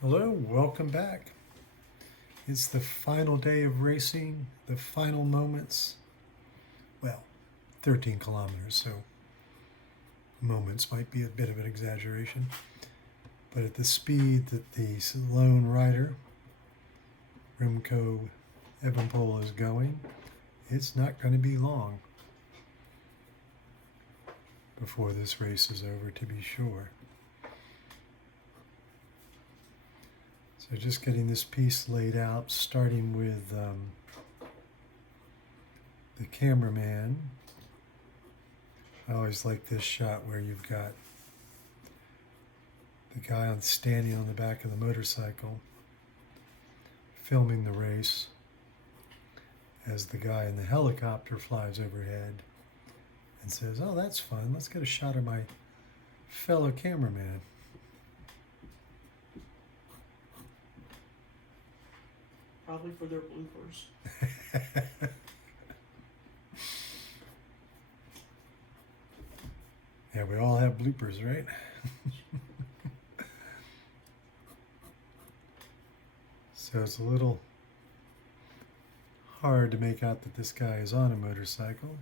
Hello, welcome back. It's the final day of racing, the final moments. Well, 13 kilometers, so moments might be a bit of an exaggeration. But at the speed that the lone rider, Remco Evenepoel, is going, it's not going to be long before this race is over, to be sure. So just getting this piece laid out, starting with the cameraman. I always like this shot where you've got the guy standing on the back of the motorcycle filming the race as the guy in the helicopter flies overhead and says, "Oh, that's fun. Let's get a shot of my fellow cameraman." Probably for their bloopers. Yeah, we all have bloopers, right? So it's a little hard to make out that this guy is on a motorcycle.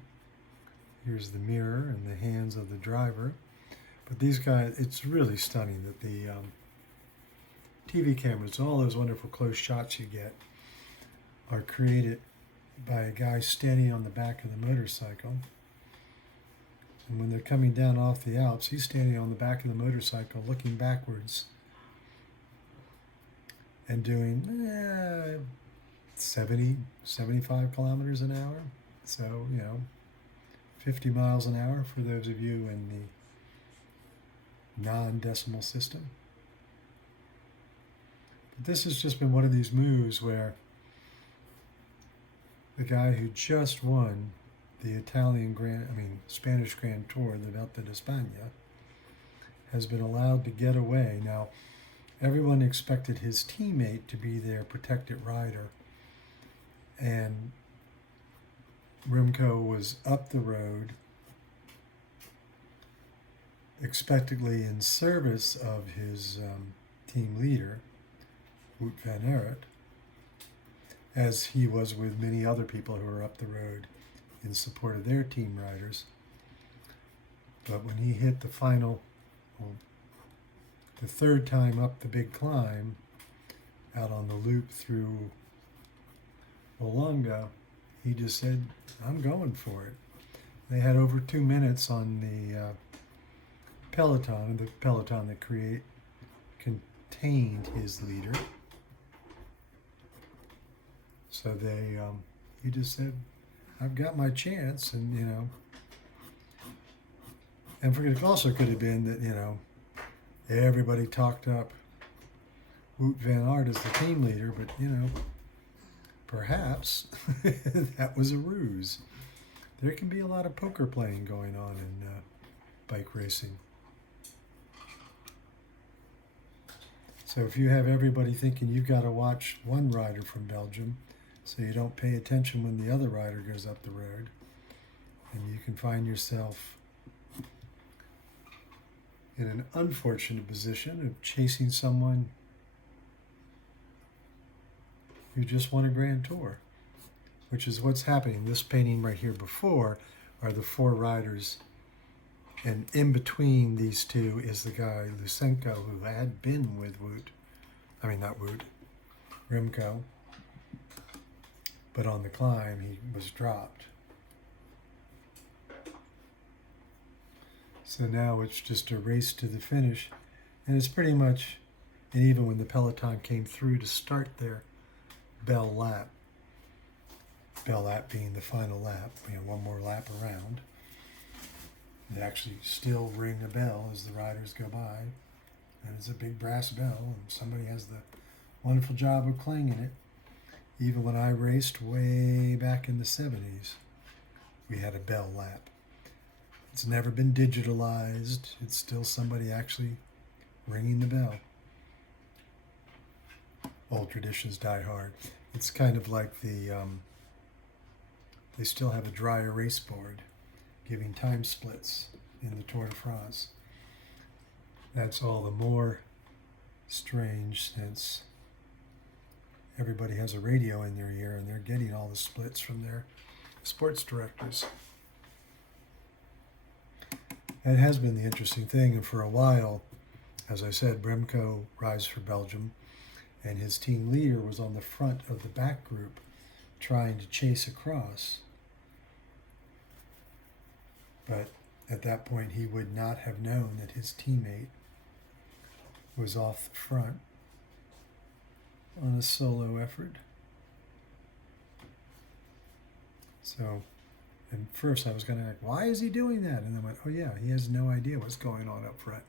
Here's the mirror and the hands of the driver. But these guys, it's really stunning that the TV cameras, all those wonderful close shots you get, are created by a guy standing on the back of the motorcycle. And when they're coming down off the Alps, he's standing on the back of the motorcycle looking backwards and doing 70, 75 kilometers an hour. So, 50 miles an hour for those of you in the non-decimal system. But this has just been one of these moves where the guy who just won the Spanish Grand Tour, the Vuelta de España, has been allowed to get away. Now, everyone expected his teammate to be their protected rider, and Remco was up the road, expectedly in service of his team leader, Wout van Aert, as he was with many other people who were up the road in support of their team riders. But when he hit the third time up the big climb, out on the loop through Wollongong, he just said, "I'm going for it." They had over 2 minutes on the peloton, the peloton that contained his leader. So he just said, "I've got my chance," and it also could have been that everybody talked up Wout van Aert as the team leader, but perhaps that was a ruse. There can be a lot of poker playing going on in bike racing. So if you have everybody thinking you've got to watch one rider from Belgium, so you don't pay attention when the other rider goes up the road, and you can find yourself in an unfortunate position of chasing someone who just won a Grand Tour, which is what's happening. This painting right here before are the four riders, and in between these two is the guy, Lysenko, who had been with Remco. But on the climb, he was dropped. So now it's just a race to the finish. And it's pretty much, and even when the peloton came through to start their bell lap being the final lap, one more lap around, they actually still ring a bell as the riders go by. And it's a big brass bell, and somebody has the wonderful job of clanging it. Even when I raced way back in the 70s, we had a bell lap. It's never been digitalized. It's still somebody actually ringing the bell. Old traditions die hard. It's kind of like they still have a dry erase board giving time splits in the Tour de France. That's all the more strange since everybody has a radio in their ear and they're getting all the splits from their sports directors. That has been the interesting thing, and for a while, as I said, Remco rides for Belgium, and his team leader was on the front of the back group trying to chase across. But at that point, he would not have known that his teammate was off the front on a solo effort. So, and first I was going to like, why is he doing that? And then I went, oh yeah, he has no idea what's going on up front.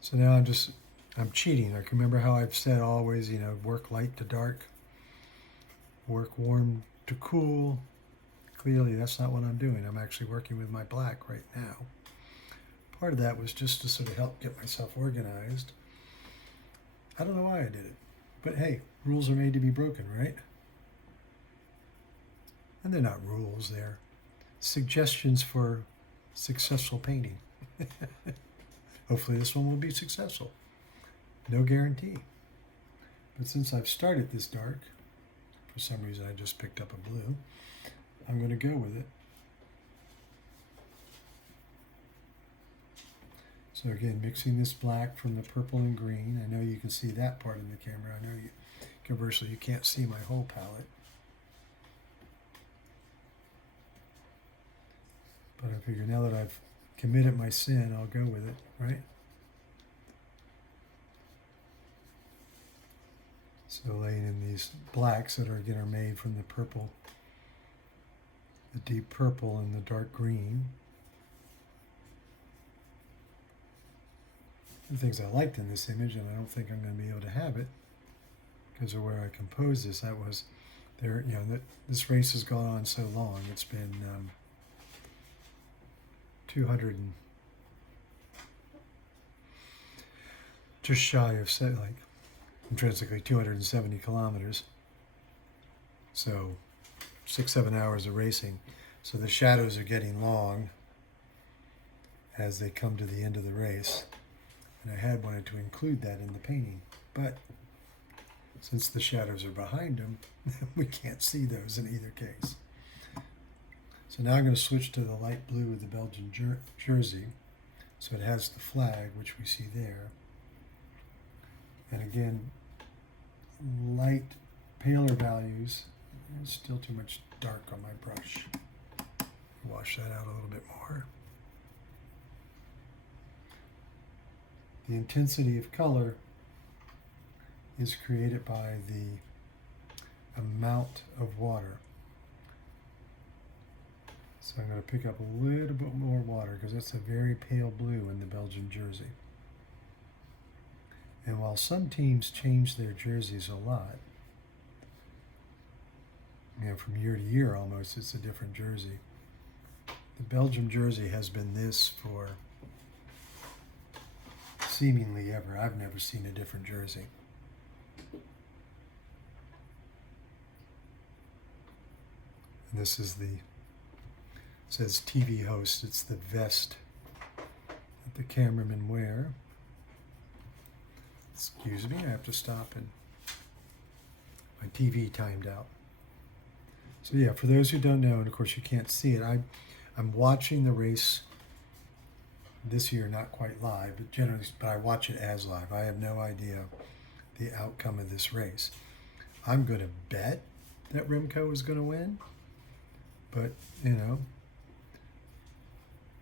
So now I'm cheating. Like, remember how I've said always, work light to dark, work warm to cool. Clearly that's not what I'm doing. I'm actually working with my black right now. Part of that was just to sort of help get myself organized. I don't know why I did it, but hey, rules are made to be broken, right? And they're not rules, they're suggestions for successful painting. Hopefully this one will be successful. No guarantee. But since I've started this dark, for some reason I just picked up a blue, I'm going to go with it. So again, mixing this black from the purple and green. I know you can see that part in the camera. I know conversely you can't see my whole palette. But I figure now that I've committed my sin, I'll go with it, right? So laying in these blacks that are again are made from the purple, the deep purple and the dark green. The things I liked in this image, and I don't think I'm going to be able to have it because of where I composed this. That was there, this race has gone on so long. It's been 200 and just shy of intrinsically 270 kilometers. So 6-7 hours of racing. So the shadows are getting long as they come to the end of the race. And I had wanted to include that in the painting, but since the shadows are behind them, we can't see those in either case. So now I'm going to switch to the light blue of the Belgian jersey. So it has the flag, which we see there. And again, light, paler values. There's still too much dark on my brush. Wash that out a little bit more. The intensity of color is created by the amount of water. So I'm going to pick up a little bit more water because that's a very pale blue in the Belgian jersey. And while some teams change their jerseys a lot, from year to year almost, it's a different jersey. The Belgium jersey has been this for seemingly ever. I've never seen a different jersey. And this is it says TV host. It's the vest that the cameramen wear. Excuse me, I have to stop and my TV timed out. So yeah, for those who don't know, and of course you can't see it, I'm watching the race this year, not quite live, but I watch it as live. I have no idea the outcome of this race. I'm going to bet that Remco is going to win, but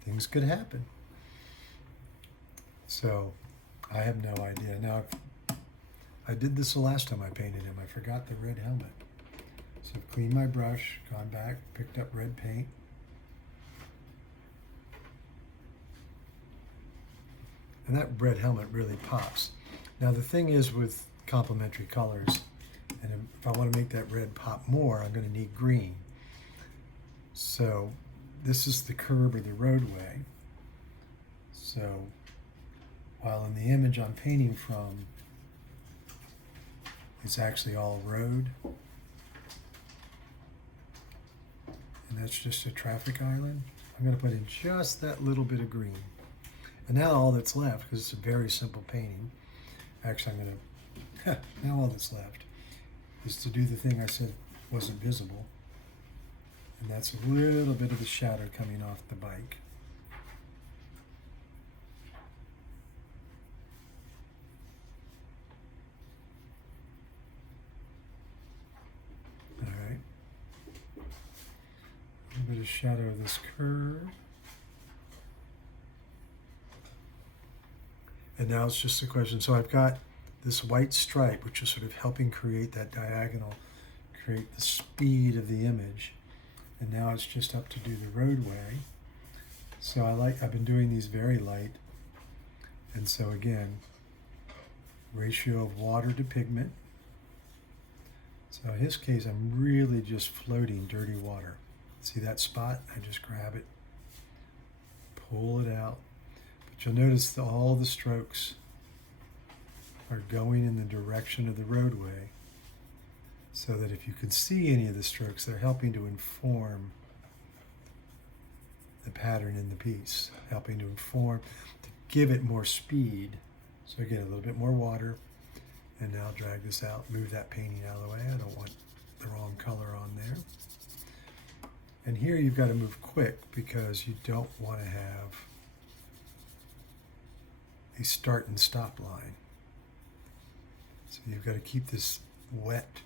things could happen. So I have no idea. Now, I did this the last time I painted him. I forgot the red helmet. So I've cleaned my brush, gone back, picked up red paint. And that red helmet really pops. Now the thing is with complementary colors, and if I want to make that red pop more, I'm going to need green. So this is the curb or the roadway. So while in the image I'm painting from, it's actually all road. And that's just a traffic island. I'm going to put in just that little bit of green. And now all that's left, because it's a very simple painting, actually I'm going to, now all that's left is to do the thing I said wasn't visible. And that's a little bit of the shadow coming off the bike. All right. A little bit of shadow of this curve. And now it's just a question. So I've got this white stripe, which is sort of helping create that diagonal, create the speed of the image. And now it's just up to do the roadway. So I've been doing these very light. And so again, ratio of water to pigment. So in his case, I'm really just floating dirty water. See that spot? I just grab it, pull it out. But you'll notice that all the strokes are going in the direction of the roadway, so that if you can see any of the strokes, they're helping to inform the pattern in the piece, helping to inform, to give it more speed. So again, a little bit more water, and now drag this out, move that painting out of the way. I don't want the wrong color on there. And here you've got to move quick because you don't want to have a start and stop line. So you've got to keep this wet.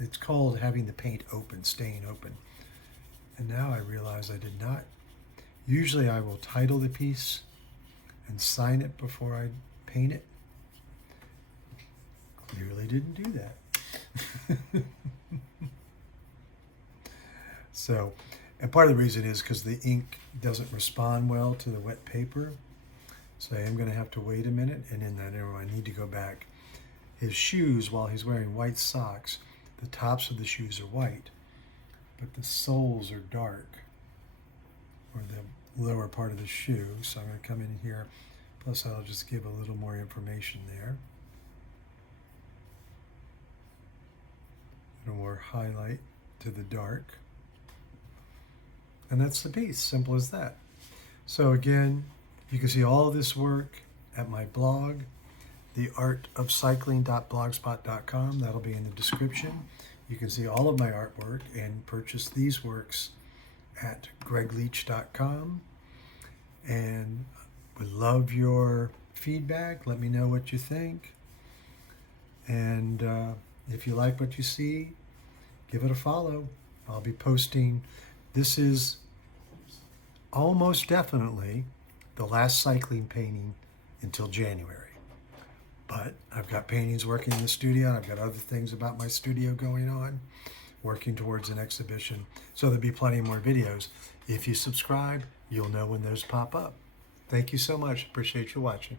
It's called having the paint open, staying open. And now I realize I did not. Usually I will title the piece and sign it before I paint it. Clearly didn't do that. So, and part of the reason is because the ink doesn't respond well to the wet paper. So I am going to have to wait a minute, and in that interval I need to go back. His shoes, while he's wearing white socks, the tops of the shoes are white, but the soles are dark, or the lower part of the shoe. So I'm going to come in here, plus I'll just give a little more information there. A little more highlight to the dark. And that's the piece, simple as that. So again, you can see all of this work at my blog, theartofcycling.blogspot.com. That'll be in the description. You can see all of my artwork and purchase these works at gregleach.com. And would love your feedback. Let me know what you think. And if you like what you see, give it a follow. I'll be posting. This is almost definitely the last cycling painting until January. But I've got paintings working in the studio. I've got other things about my studio going on, working towards an exhibition. So there'll be plenty more videos. If you subscribe, you'll know when those pop up. Thank you so much. Appreciate you watching.